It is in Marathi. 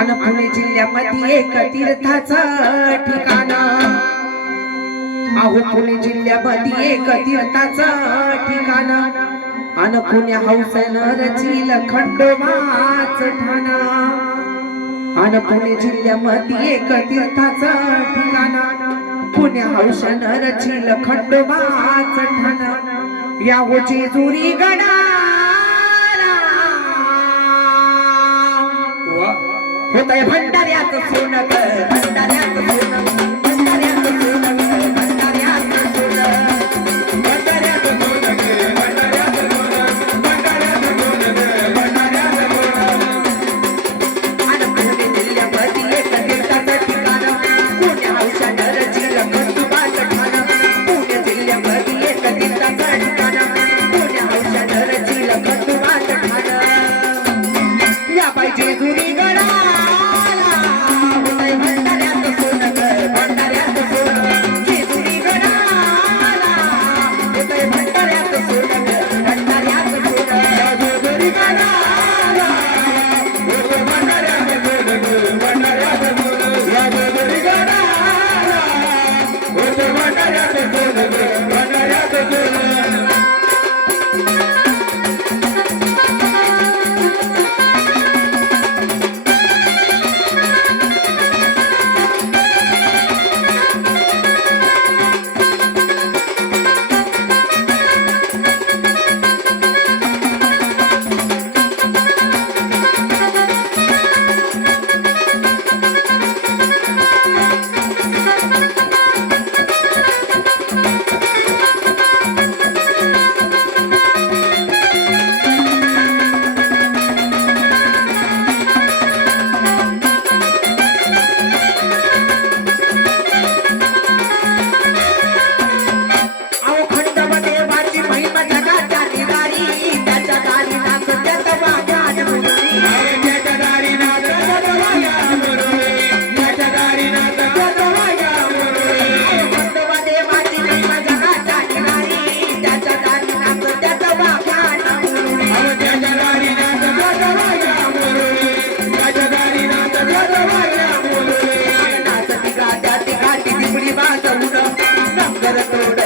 आणि पुणे जिल्ह्यामध्ये एक तीर्थाचं ठिकाण। अहो पुणे जिल्ह्यामध्ये एक तीर्थाचं ठिकाण आणि पुण्या हौसनं रचिल खंडोबाचं ठाण। आणि पुणे जिल्ह्यामध्ये एक तीर्थाचं ठिकाण पुण्या हौसनं रचिल खंडोबाचं ठाण। या हो जेजुरी गडाला होतंय भंडाऱ्याचं सोनं ग, भंडाऱ्याचं सोनं, भंडाऱ्याचं सोनं ग, भंडाऱ्याचं सोनं, भंडाऱ्याचं सोनं ग, भंडाऱ्याचं सोनं, भंडाऱ्याचं सोनं ग, भंडाऱ्याचं सोनं। आणि पुणे जिल्ह्यामध्ये एक तीर्थाचं ठिकाण पुण्या हौसनं रचिल खंडोबाचं ठाण। पुणे जिल्ह्यामध्ये एक तीर्थाचं ठिकाण पुण्या हौसनं रचिल खंडोबाचं ठाण। या बाई जेजुरी गडा तोड